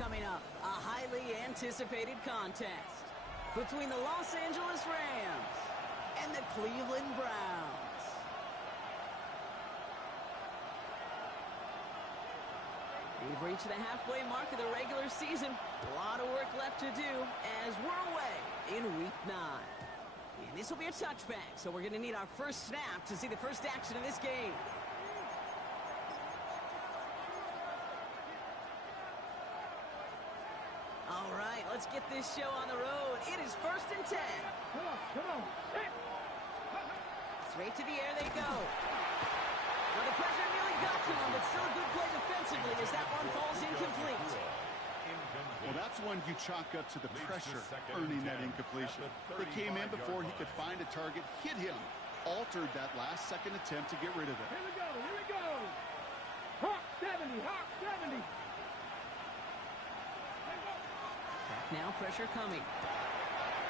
Coming up, a highly anticipated contest between the Los Angeles Rams and the Cleveland Browns. We've reached the halfway mark of the regular season. A lot of work left to do as we're away in Week 9. And this will be a touchback, so we're going to need our first snap to see the first action of this game. All right, let's get this show on the road. It is 1st and 10. Come on. Straight to the air they go. Well, the pressure nearly got to him, but still a good play defensively as that one falls incomplete. Well, that's one you chalk up to the pressure, earning that incompletion. It came in before he could find a target, hit him, altered that last-second attempt to get rid of it. Here we go. Hawk 70. Back now, pressure coming.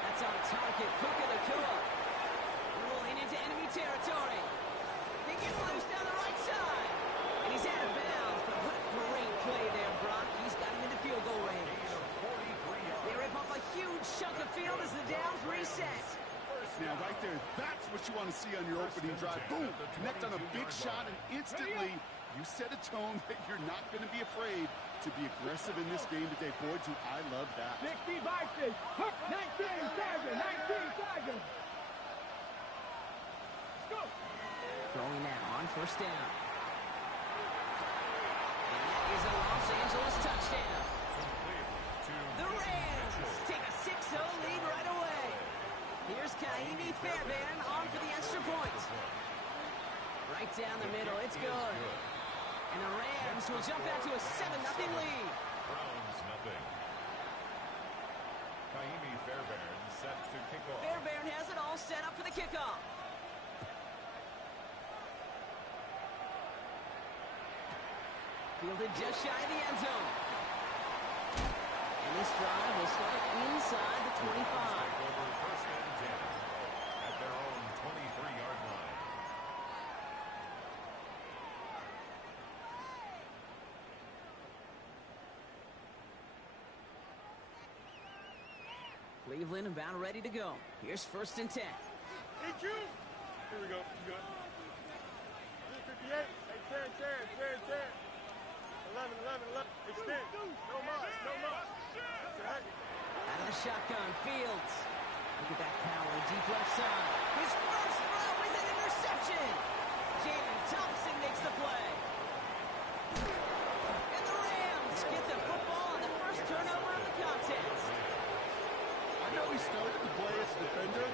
That's on target. Puka Nacua rolling into enemy territory. He gets loose down the right side. And he's out of bounds, but what a great play there, Brock. He's got him in the field goal range. They rip off a huge chunk of field as the downs reset. Now, right there, that's what you want to see on your opening drive. Boom! Connect on a big shot, and instantly you set a tone that you're not going to be afraid to be aggressive in this game today. Boy, do I love that. 60 Vikings. Hook 19 Tiger. Go. Throwing now on 1st down. And that is a Los Angeles touchdown. The Rams take a 6-0 lead right away. Here's Kaimi Fairbairn on for the extra point. Right down the middle, it's good. And the Rams will jump out to a 7-0 lead. Browns nothing. Kaimi Fairbairn set to kick off. Fairbairn has it all set up for the kickoff. Fielded just shy of the end zone. And this drive will start inside the 25. Over 1st and 10 at their own 23-yard line. Cleveland about ready to go. Here's 1st and 10. Hey, Q! Here we go. You good? 58. Hey, 10. 11. Extend. No more. Out of the shotgun, Fields. Look at that power, deep left side. His first throw is an interception. Jalen Thompson makes the play. And the Rams get the football on the first turnover of the contest. I know he started the play as a defender.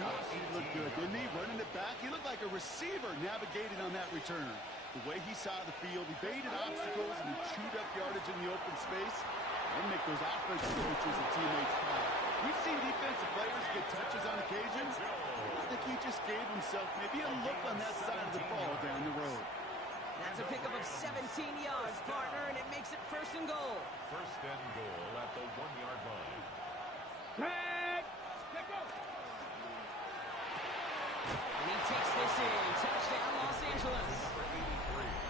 Gosh, he looked good, didn't he? Running it back. He looked like a receiver navigating on that return. The way he saw the field, he baited obstacles and he chewed up yardage in the open space and make those offensive coaches and teammates proud. We've seen defensive players get touches on occasion. I think he just gave himself maybe a look on that side of the ball down the road. That's a pickup of 17 yards, partner, and it makes it 1st and goal. 1st and goal at the 1-yard line. Tag. Let's go. And he takes this in. Touchdown, Los Angeles.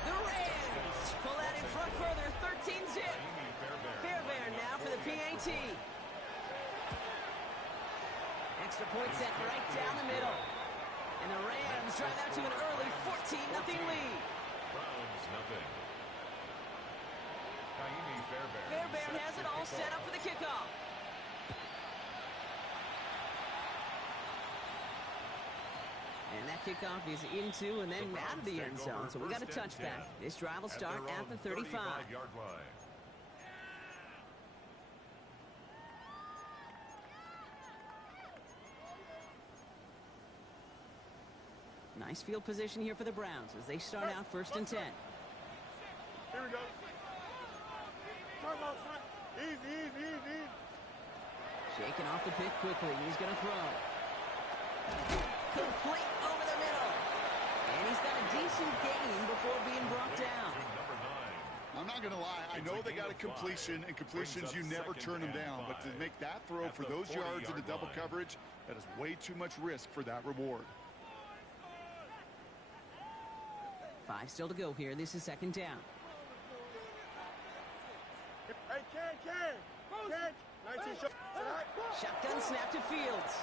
The Rams pull out in front further, 13-zip. Fairbairn now for the PAT. Extra point set right down the middle. And the Rams drive out to an early 14-0 lead. Browns nothing. Kaimi Fairbairn. Fairbairn has it all set up for the kickoff. And that kickoff is into and then out of the end zone. So we got a touchback. This drive will start at the 35. 35-yard line. Nice field position here for the Browns as they start out 1st and 10. Here we go. Come on, son. Easy. Shaking off the pick quickly. He's going to throw. Complete over the middle. And he's got a decent gain before being brought down. I'm not going to lie. I know they got a completion, and completions, you never turn them down. But to make that throw for those yards in the double coverage, that is way too much risk for that reward. 5 still to go here. This is second down. Hey, Ken. 19 shot. Shotgun snap to Fields.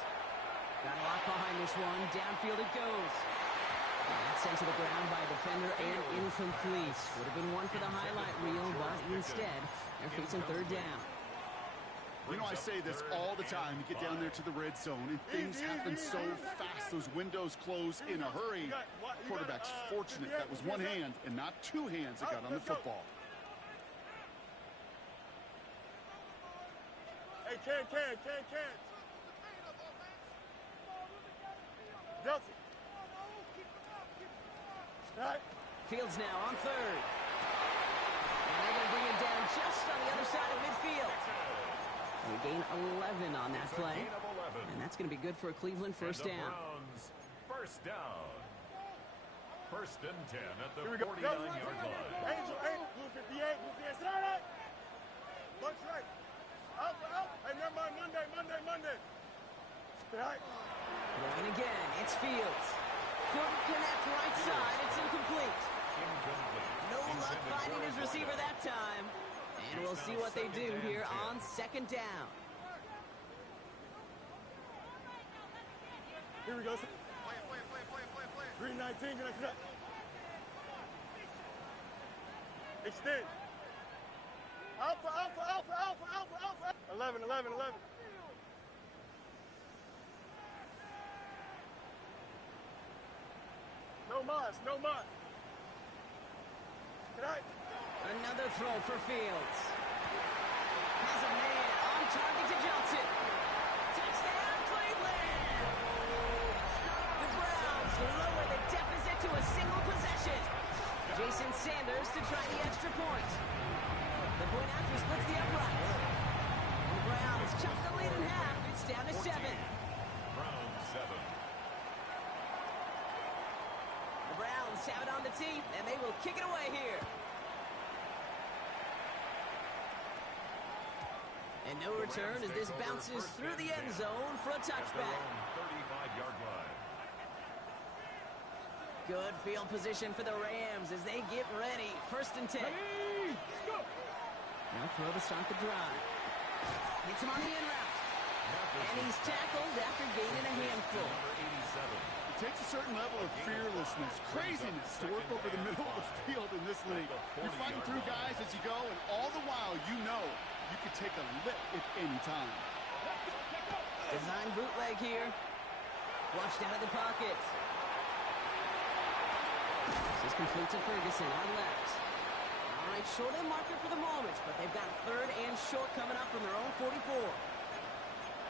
Got a lot behind this one. Downfield it goes. That's sent to the ground by a defender and incomplete. Would have been one for the highlight reel, but instead, they're facing third down. You know, I say this all the time. You get down there to the red zone, and things happen so fast. Those windows close in a hurry. Quarterback's fortunate that was one hand and not two hands that got on the football. Hey, Ken. Delta. Fields now on third. And they're going to bring him down just on the other side of midfield. They gain 11 on that play. And that's going to be good for a Cleveland first down. First down. First and 10 at the 49-yard line. Angel, blue 58, blue 58. Sit right. Bunch right. Out. Hey, never mind. Monday. Right. Throwing again. It's Fields. Couldn't connect right side. It's incomplete. No luck finding his receiver that time. And we'll see what they do here on second down. Here we go. Green 19, gonna cut. Extend. Alpha. 11. No mas. Right. Another throw for Fields. Has a man on target to Johnson. Touchdown, Cleveland! The Browns lower the deficit to a single possession. Jason Sanders to try the extra point. The point after splits the upright. And the Browns chop the lead in half. It's down to 7. Browns 7. The Browns have it on the tee, and they will kick it away here. And no return as this bounces through the end zone for a touchback. 35-yard line. Good field position for the Rams as they get ready. First and 10. Now throw to start the drive. Hits him on the in route. And he's tackled after gaining a handful. It takes a certain level of fearlessness, craziness to work over the middle of the field in this league. You're fighting through guys as you go, and all the while you know you could take a lick at any time. Design bootleg here. Flushed out of the pocket. This is complete to Ferguson on left. All right, short of the marker for the moment, but they've got third and short coming up from their own 44.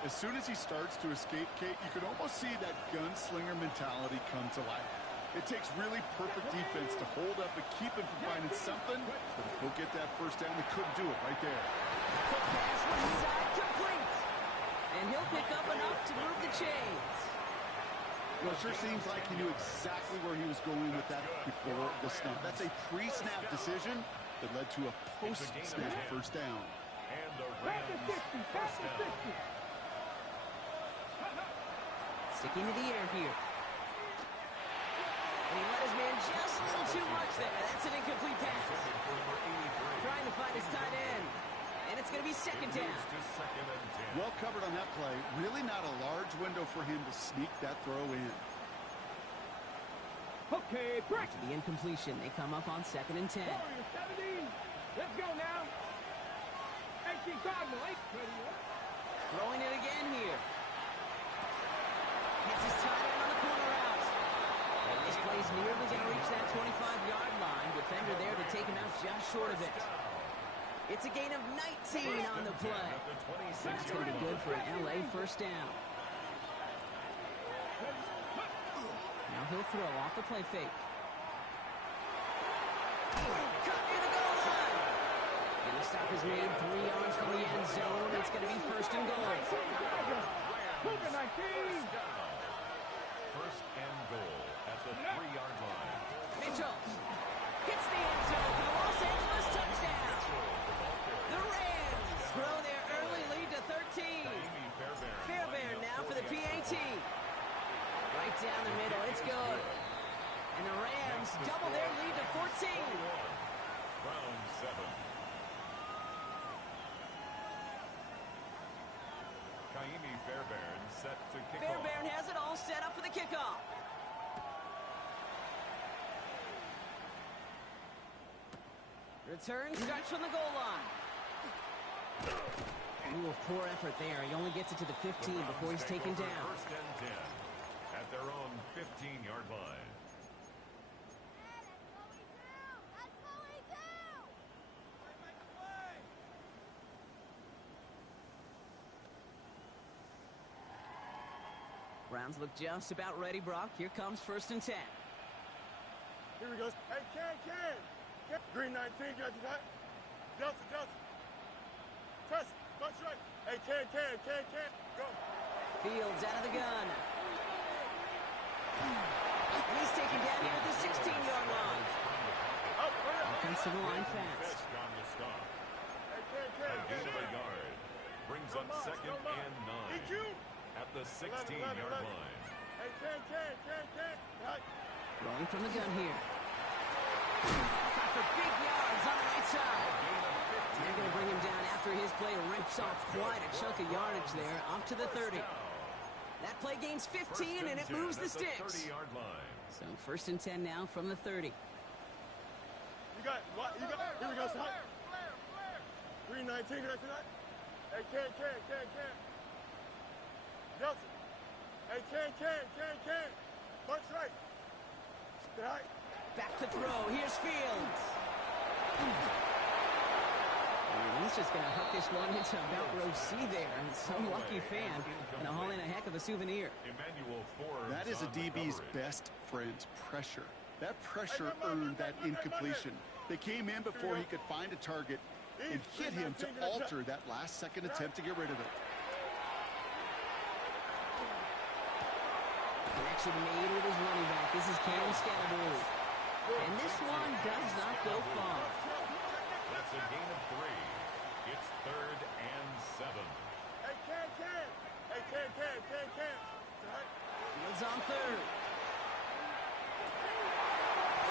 As soon as he starts to escape, Kate, you can almost see that gunslinger mentality come to life. It takes really perfect defense to hold up and keep him from finding something, but if he'll get that first down, they couldn't do it right there. Quick pass right side, complete. And he'll pick up enough to move the chains. Well, it sure seems like he knew exactly where he was going with that before the snap. That's a pre-snap decision that led to a post-snap first down. And the Rams first down. Sticking to the air here. And he let his man just a little too much there. That's an incomplete pass. Trying to find his tight end. And it's going to be second down. Well covered on that play. Really not a large window for him to sneak that throw in. Okay, break. After the incompletion, they come up on second and 10. Warrior 17. Let's go now. 18 Cardinal. Throwing it again here. Hits his tight end on the corner out. And this play's nearly going to reach that 25-yard line. Defender there to take him out just short of it. It's a gain of 19 on the play. And that's going to be good for an LA first down. Now he'll throw off the play fake. Cut near the goal line. And the stop is made 3 yards from the end zone. It's going to be first and goal. Cougar 19. First and goal at the 3-yard line. Mitchell hits the end zone for the Los Angeles touchdown. The Rams throw their early lead to 13. Fairbairn now for the PAT. Right down the middle, it's good. And the Rams double their lead to 14. Round 7. Kaimi Fairbairn set to kick off. Fairbairn has it all set up for the kickoff. Return starts from the goal line. Ooh, poor effort there. He only gets it to the 15 before he's taken down. First and 10 at their own 15-yard line. That's what we do! Browns look just about ready, Brock. Here comes 1st and 10. Here we go. Hey, Ken. Green 19, got you that? Delta. Test, bunch right. Hey, Ken. Go. Fields out of the gun. And he's taken down here at the 16-yard line. Offensive line fast. On the stop. Hey, A gain of a yard. Brings up second and 9 Did you? at the 16-yard line. Hey, Ken. Right. Throwing from the gun here. Got for big yards on the right side. They're going to bring him down after his play rips off quite a chunk of yardage there, up to the 30. That play gains 15, and it moves the sticks. 30-yard line. So 1st and 10 now from the 30. You got what? Here we go, son. Green 19, got you that? Hey, Ken. Delta. Hey, Ken. Bunch right. Right. Back to throw. Here's Fields. And he's just going to hook this one into about row C there. And some lucky fan going to haul in a heck of a souvenir. Emmanuel Forbes That is a on the DB's coverage. best friend, pressure. That pressure earned that incompletion. They came in before he could find a target and hit him to alter that last-second attempt to get rid of it. Connection made with his running back. This is Cam Scatterbury. And this one does not go far. That's a gain of 3. It's 3rd and 7. Hey, Ken. Right. Fields on 3rd.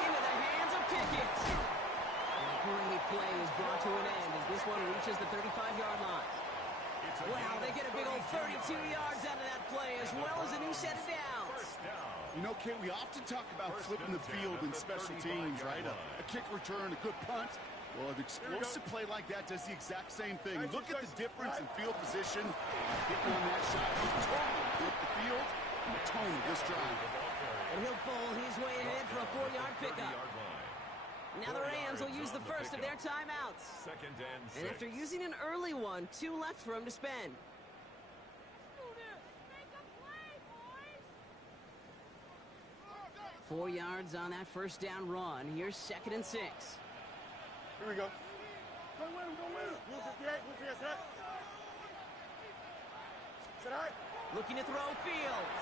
Into the hands of Pickett. And a great play is brought to an end as this one reaches the 35-yard line. Wow, they get a big old 32 yards out of that play as well as a new set of downs. First down. You know, Kate, we often talk about flipping the field in special teams, right? A kick return, a good punt. Well, an explosive play like that does the exact same thing. Look at the difference in field position. Hitting on that shot, he totally flipped the field and the tone of this drive. And he'll bowl his way ahead for a 4-yard pickup. 30-yard line. Now the Rams will use the first of their timeouts. Second and 6. And after using an early one, 2 left for him to spend. Make a play, boys! 4 yards on that first down run. Here's 2nd and 6. Here we go. Go win him. Blue 58, set. Set high. Looking to throw Fields.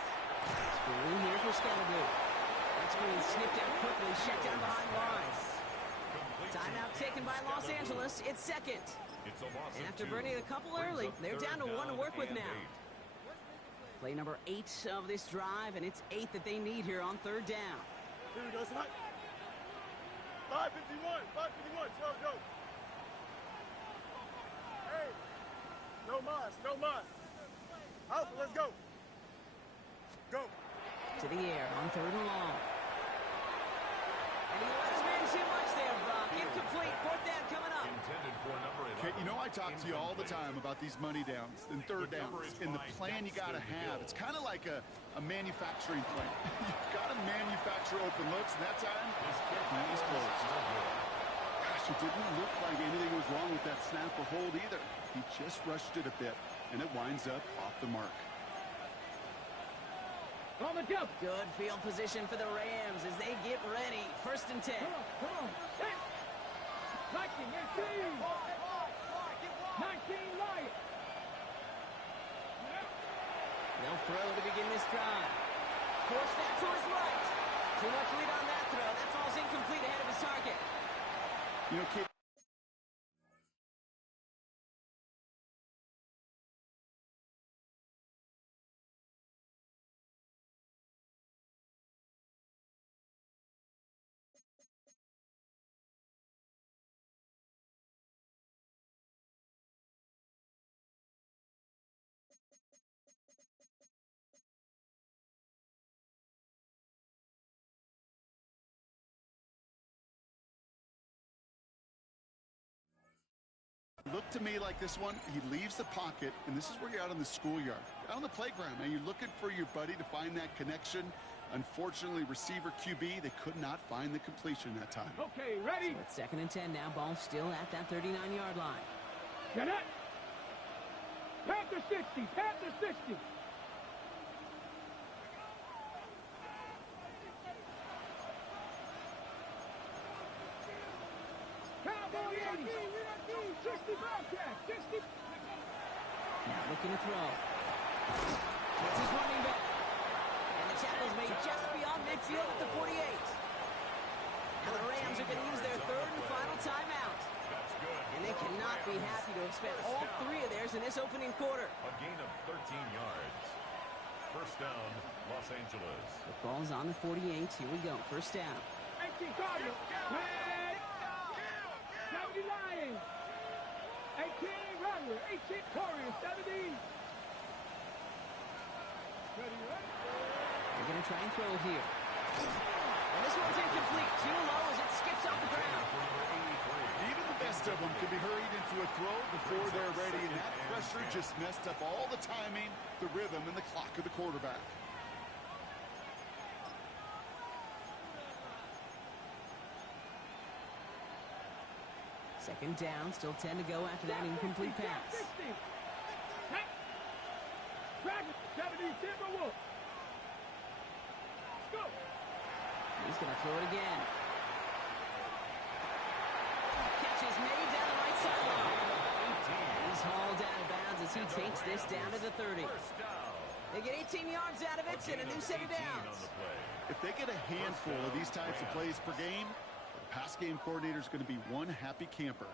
Screen here for Scalaboo. That screen snipped out quickly, shut down behind lines. Timeout taken by Los Angeles. It's 2nd. It's a loss And of after 2. burning a couple Brings early, up they're 3rd down to 1 to work with and now. 8. Play number 8 of this drive, and it's 8 that they need here on 3rd down. Here we go, son. 551. Go. Hey. No mas. Alpha, let's go. Go. To the air on 3rd and long. And he let his man too much there, Brock. Incomplete. 4th down coming up. Intended for number 11. Kate, you know I talk to you all the time about these money downs and 3rd downs and the plan you got to have. It's kind of like a manufacturing plant. You've got to manufacture open looks, and that time, he was closed. Gosh, it didn't look like anything was wrong with that snap or hold either. He just rushed it a bit, and it winds up off the mark. Good field position for the Rams as they get ready. 1st and 10. They'll throw to begin this drive. Force that to his right. Too much lead on that throw. That falls incomplete ahead of his target. You know, Kate, Look to me like this one, he leaves the pocket, and this is where you're out in the schoolyard, out on the playground, and you're looking for your buddy to find that connection. Unfortunately, receiver QB, they could not find the completion that time. Okay, ready? So it's 2nd and 10 now. Ball still at that 39-yard line. Get it. Panther 60, Panther 60. Cowboy 80, 60 Bobcat, 60. Now looking to throw. It's his running back. And the tackle's made just beyond midfield at the 48. Now the Rams are going to use their 3rd and final timeout. That's good. And they cannot be happy to have spent all 3 of theirs in this opening quarter. A gain of 13 yards. First down, Los Angeles. The ball's on the 48. Here we go. First down. 18 Cardinals. 70 Lions. 18 Runner. 18 Warriors. 70. Ready, ready? They're going to try and throw it here. And this one's incomplete. Too low as it skips off the ground. Even the best of them can be hurried into a throw before they're ready, and that pressure just messed up all the timing, the rhythm, and the clock of the quarterback. Second down, still 10 to go after that incomplete pass. 60. Dragon. 70 Timberwolves. Let's go. He's going to throw it again. Catch is made down the right sideline. He's hauled out of bounds as he takes this down to the 30. First down. They get 18 yards out of it and a new set of downs. If they get a handful of these types of plays per game, the pass game coordinator is going to be one happy camper.